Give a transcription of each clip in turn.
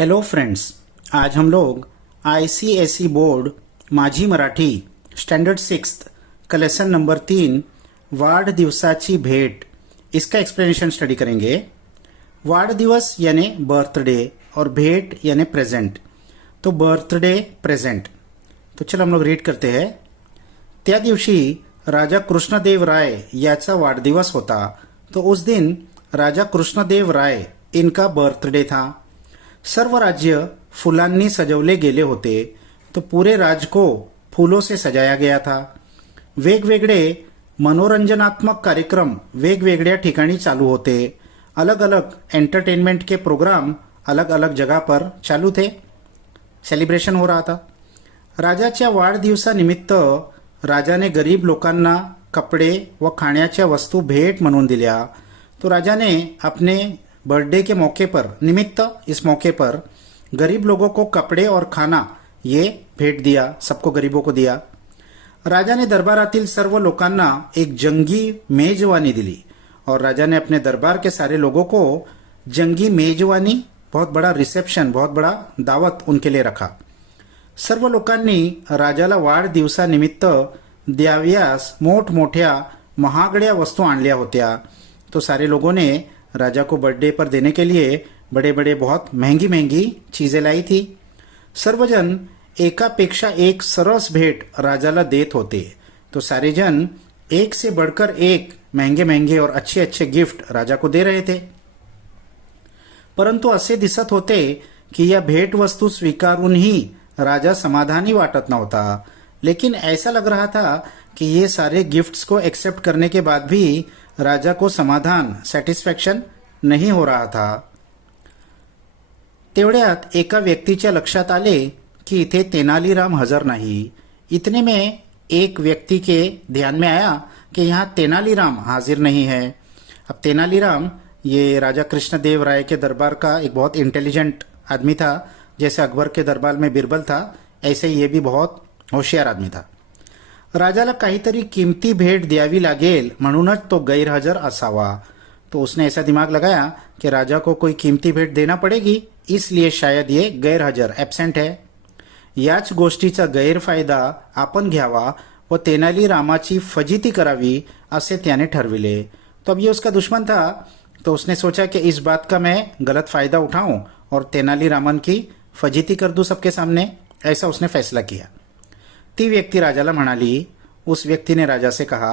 Hello friends. आज हम लोग ICSE board माझी मराठी स्टैंडर्ड 6 का लेसन नंबर 3 वाढदिवसाची भेट इसका एक्सप्लेनेशन स्टडी करेंगे। वाढदिवस यानी बर्थडे और भेट यानी प्रेजेंट, तो बर्थडे प्रेजेंट। तो चलो हम लोग रीड करते हैं। त्या दिवशी राजा कृष्णदेव राय याचा वाढदिवस होता, तो उस दिन राजा कृष्णदेव राय इनका बर्थडे था। सर्व राज्य फुलांनी सजवले गेले होते, तो पूरे राज्य को फूलों से सजाया गया था। वेगवेगळे मनोरंजनात्मक कार्यक्रम वेगवेगळ्या ठिकाणी चालू होते। अलग अलग एंटरटेनमेंट के प्रोग्राम अलग अलग जगह पर चालू थे। सेलिब्रेशन हो रहा था। राजाच्या वाढदिवसानिमित्त राजाने गरीब लोकांना कपडे व खाण्याच्या वस्तू भेट म्हणून दिल्या। तो राजाने अपने बर्थडे के मौके पर इस मौके पर गरीब लोगों को कपड़े और खाना ये भेंट दिया, सबको गरीबों को दिया। राजा ने दरबारातील सर्व लोकांना एक जंगी मेजवानी दिली और राजा ने अपने दरबार के सारे लोगों को जंगी मेजवानी, बहुत बड़ा रिसेप्शन, बहुत बड़ा दावत उनके लिए रखा। सर्व लोकांनी राजाला वाढदिवसानिमित्त द्याव्यास मोठमोठ्या महागड्या वस्तू आणल्या होत्या। तो सारे लोगों ने राजा को बर्थडे पर देने के लिए बड़े बड़े बहुत महंगी महंगी चीजें लाई थी। सर्वजन एकापेक्षा एक सरस भेंट राजाला देत होते, तो सारे जन एक से बढ़कर एक महंगे महंगे और अच्छे अच्छे गिफ्ट राजा को दे रहे थे। परंतु असे दिसत होते की या भेट वस्तू स्वीकारूनही राजा समाधानी वाटत नव्हता। लेकिन ऐसा लग रहा था कि ये सारे गिफ्ट्स को एक्सेप्ट करने के बाद भी राजा को समाधान, सॅटिस्फॅक्शन नहीं हो रहा था। तेवढ्यात एका व्यक्तीच्या लक्षात आले कि इथे तेनालीराम हजर नहीं। इतने में एक व्यक्ति के ध्यान में आया कि यहाँ तेनालीराम हाजिर नहीं है। अब तेनालीराम ये राजा कृष्णदेव राय के दरबार का एक बहुत इंटेलिजेंट आदमी था। जैसे अकबर के दरबार में बिरबल था, ऐसे ये भी बहुत होशियार आदमी था। राजाला काहीतरी किमती भेट द्यावी लागेल म्हणूनच तो गैरहजर असावा। तो उसने ऐसा दिमाग लगाया कि राजा को कोई कीमती भेट देना पड़ेगी, इसलिए शायद ये गैरहजर एब्सेंट है। याच गोष्टीचा गैरफायदा आपण घ्यावा व तेनालीरामाची फजिती करावी असे त्याने ठरविले। तो अब ये उसका दुश्मन था, तो उसने सोचा कि इस बात का मैं गलत फायदा उठाऊं और तेनालीरामन की फजिती कर दूं सबके सामने। ऐसा उसने फैसला किया। ती व्यक्ती राजाला म्हणाली। उस व्यक्ति ने राजा से कहा,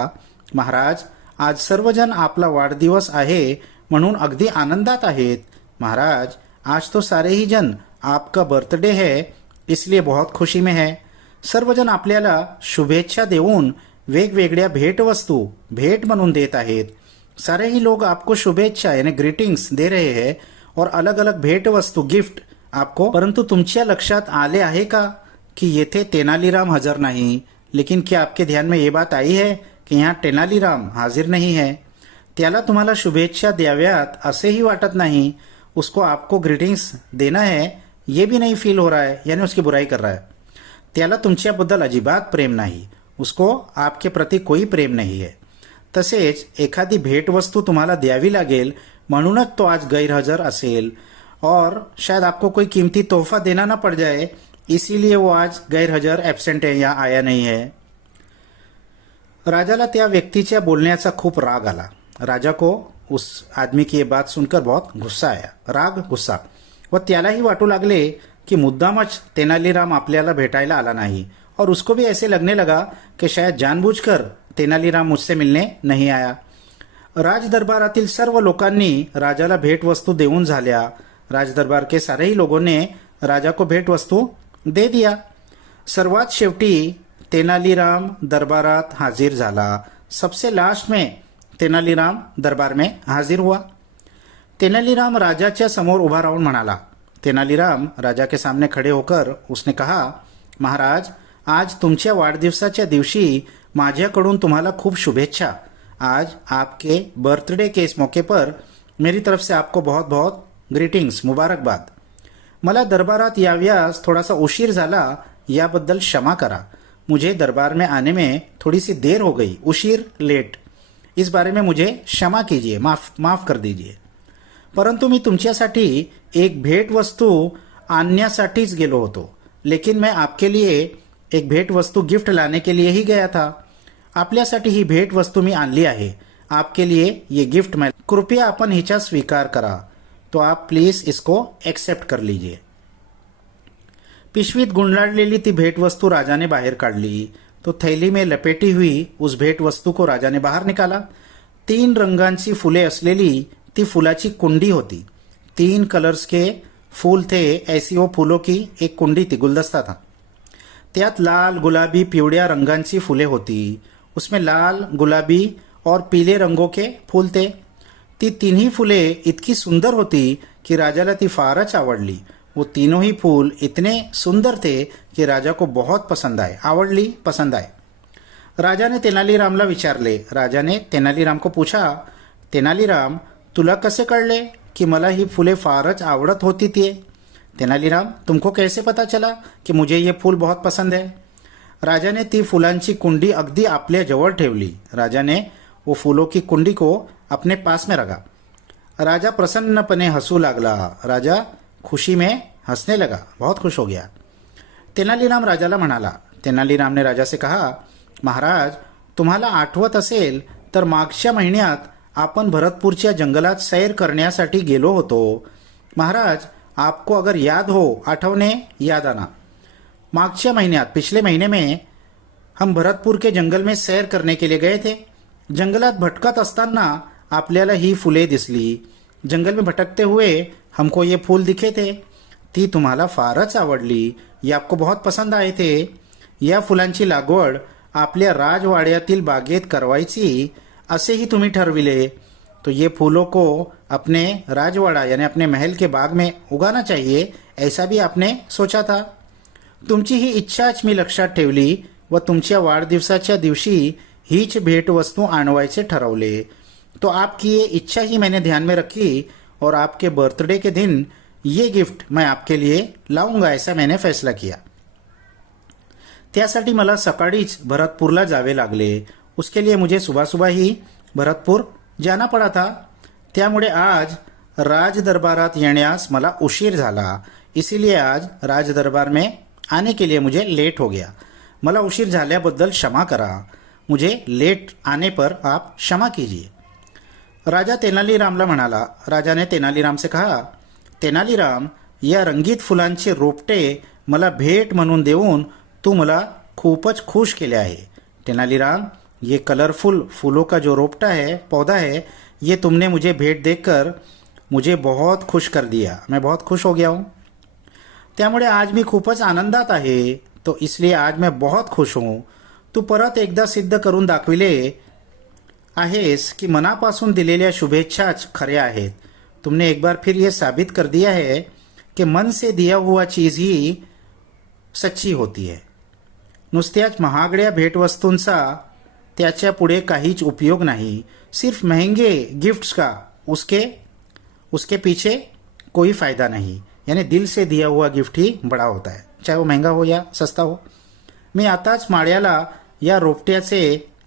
महाराज, आज सर्वजन आपला वाढदिवस आहे म्हणून अगदी आनंदात आहेत। महाराज, आज तो सारे ही जन आपका बर्थडे है, इसलिए बहुत खुशी में है। सर्वजन आपल्याला शुभेच्छा देऊन वेगवेगळ्या भेटवस्तू भेट म्हणून देत आहेत। सारे ही लोग आपको शुभेच्छा यानी ग्रीटिंग्स दे रहे हैं और अलग अलग भेटवस्तू गिफ्ट आपको। परंतु तुमच्या लक्षात आले आहे का कि येथे तेनालीराम हजर नहीं। लेकिन क्या आपके ध्यान में ये बात आई है कि यहाँ तेनालीराम हाजिर नहीं है? त्याला तुम्हाला शुभेच्छा द्याव्यात असेही वाटत नहीं, उसको आपको ग्रीटिंग्स देना है ये भी नहीं फील हो रहा है, यानी उसकी बुराई कर रहा है। त्याला तुमच्याबद्दल अजिबात प्रेम नाही, उसको आपके प्रति कोई प्रेम नहीं है। तसेच एखादी भेटवस्तू तुम्हाला द्यावी लागेल म्हणूनच तो आज गैरहजर असेल, और शायद आपको कोई कीमती तोहफा देना ना पड़ जाए, इसीलिए वो आज गैरहजर एब्सेंट है या आया नहीं है। राजाला त्या व्यक्तीच्या बोलण्याचा खूप राग आला। राजा को उस आदमी की ये बात सुनकर बहुत गुस्सा आया, राग गुस्सा। व त्यालाही वाटू लागले कि मुद्दामच तेनालीराम आपल्याला भेटायला आला नहीं, और उसको भी ऐसे लगने लगा कि शायद जानबूझकर तेनालीराम मुझसे मिलने नहीं आया। राजदरबारातील सर्व लोकांनी राजाला भेटवस्तू देऊन झाल्या। राजदरबार के सारे ही लोगों ने राजा को भेटवस्तू दे दिया। सर्वात शेवटी तेनालीराम दरबारात हाजिर झाला। सबसे लास्ट में तेनालीराम दरबार में हाजिर हुआ। तेनालीराम राजाच्या समोर उभा राहून म्हणाला। तेनालीराम राजा के सामने खड़े होकर उसने कहा, महाराज, आज तुमच्या वाढदिवसाच्या दिवशी माझ्याकडून तुम्हाला खूप शुभेच्छा। आज आपके बर्थडे के इस मौके पर मेरी तरफ से आपको बहुत बहुत ग्रीटिंग्स, मुबारकबाद। मला दरबारात याव्यास थोडासा उशीर झाला, याबद्दल क्षमा करा। मुझे दरबार में आने में थोड़ी सी देर हो गई, उशीर, लेट, इस बारे में मुझे क्षमा कीजिए, माफ कर दीजिए। परंतु मी तुमच्यासाठी एक भेटवस्तू आणण्यासाठीच गेलो होतो, लेकिन मैं आपके लिए एक भेटवस्तू गिफ्ट लाने के लिए ही गया था. आपल्यासाठी ही भेटवस्तू मी आणली आहे. आपके लिए ये गिफ्ट मैं, कृपया आपण हिचा स्वीकार करा. तो आप प्लीज इसको एक्सेप्ट कर लीजिए. पिशवीत गुंडाळलेली ती भेटवस्तू राजाने बाहेर काढली. तो थैली में लपेटी हुई उस भेटवस्तू को राजा ने बाहर निकाला. 3 रंगांची फुले असलेली ती फुलाची कुंडी होती. 3 कलर्स के फूल थे. ऐसी वो फूलों की एक कुंडी थी, गुलदस्ता था. त्यात लाल, गुलाबी, पिवळ्या रंगांची फुले होती. उसमें लाल, गुलाबी और पीले रंगों के फूल थे. ती तिन्ही फुले इतकी सुंदर होती की राजाला ती फारच आवडली. वो तीनों ही फूल इतने सुंदर थे कि राजा को बहुत पसंद आए. आवडली, पसंद आए. राजा ने तेनालीरामला विचारले. राजा ने तेनालीराम को पूछा, तेनालीराम, तुला कसे कळले कि मला ही फुले फारच आवडत होती ती? तेनालीराम, तुमको कैसे पता चला कि मुझे ये फूल बहुत पसंद है? राजा ने ती फुलांची कुंडी अगदी आपल्या जवळ ठेवली. राजा ने वो फूलों की कुंडी को अपने पास में रखा. राजा प्रसन्नपणे हंसू लागला. राजा खुशी में हंसने लगा, बहुत खुश हो गया. तेनालीराम राजाला म्हणाला. तेनालीराम ने राजा से कहा, महाराज, तुम्हाला आठवत असेल तर मागच्या महिन्यात आपण भरतपूरच्या जंगलात सैर करण्यासाठी गेलो होतो. महाराज, आपको अगर याद हो, आठवणे याद आना. मागच्या महिन्यात, पिछले महीने में हम भरतपूर के जंगल में सैर करने के लिए गए थे. जंगलात भटकत असताना आपल्याला ही फुले दिसली. जंगल में भटकते हुए हमको ये फूल दिखे थे. ती तुम्हाला फारच आवडली. ये आपको बहुत पसंद आए थे. या फुलांची लागवड आपल्या राजवाड्यातील बागेत करवायची असेही तुम्ही ठरविले. तो ये फूलों को अपने राजवाड़ा यानी अपने महल के बाग में उगाना चाहिए, ऐसा भी आपने सोचा था. तुमची ही इच्छाच मी लक्षात ठेवली व तुमच्या वाढदिवसाच्या दिवशी हीच भेटवस्तू आणवायचे ठरवले. तो आपकी ये इच्छा ही मैंने ध्यान में रखी और आपके बर्थडे के दिन ये गिफ्ट मैं आपके लिए लाऊंगा, ऐसा मैंने फैसला किया. त्यासाठी मला सकाळीच भरतपूरला जावे लागले. उसके लिए मुझे सुबह सुबह ही भरतपूर जाना पड़ा था. त्यामुळे आज राजदरबारात येण्यास मला उशीर झाला. इसीलिए आज राजदरबार में आने के लिए मुझे लेट हो गया. मला उशीर झाल्याबद्दल क्षमा करा. मुझे लेट आने पर आप क्षमा कीजिए. राजा तेनालीरामला म्हणाला. राजाने तेनालीराम से कहा, तेनालीराम, या रंगीत फुलांचे रोपटे मला भेट म्हणून देऊन तू मला खूपच खुश केले आहे. तेनालीराम, ये कलरफुल फूलों का जो रोपटा है, पौधा है, ये तुमने मुझे भेंट देकर मुझे बहुत खुश कर दिया. मैं बहुत खुश हो गया हूँ. त्यामुळे आज मी खूपच आनंदात आहे. तो इसलिए आज मैं बहुत खुश हूँ. तू परत एकदा सिद्ध करून दाखविले आहेस की मनापासून दिलेल्या शुभेच्छाच खऱ्या आहेत. तुमने एक बार फिर ये साबित कर दिया है कि मन से दिया हुआ चीज़ ही सच्ची होती है. नुसत्याच महागड्या भेटवस्तूंचा त्याच्या पुढे काहीच उपयोग नाही. सिर्फ महंगे गिफ्ट्स का उसके पीछे कोई फ़ायदा नहीं. यानी दिल से दिया हुआ गिफ्ट ही बड़ा होता है, चाहे वो महंगा हो या सस्ता हो. मी आताच माळ्याला या रोपट्याचे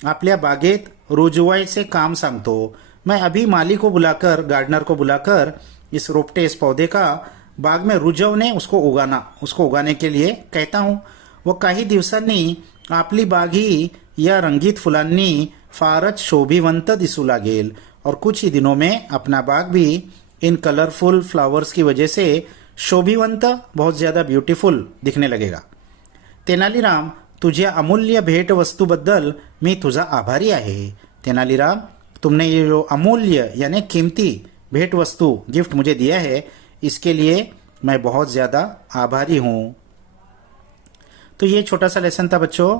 आपल्या बागेत रुजवायचे काम सांगतो. मैं अभी माली को बुलाकर, गार्डनर को बुलाकर इस रोपटे, इस पौधे का बाग में रुजवणे, उसको उगाने के लिए कहता हूँ. व काही दिवसांनी आपली बाग ही या रंगीत फुलांनी फारच शोभिवंत दिसू लागेल और कुछ ही दिनों में अपना बाग भी इन कलरफुल फ्लावर्स की वजह से शोभिवंत, बहुत ज़्यादा ब्यूटीफुल दिखने लगेगा. तेनालीराम, तुझ्या अमूल्य भेटवस्तूबद्दल मी तुझा आभारी आहे. तेनालीराम, तुमने ये जो अमूल्य यानी कीमती भेटवस्तू गिफ्ट मुझे दिया है, इसके लिए मैं बहुत ज़्यादा आभारी हूँ. तो ये छोटा सा लेसन था बच्चों.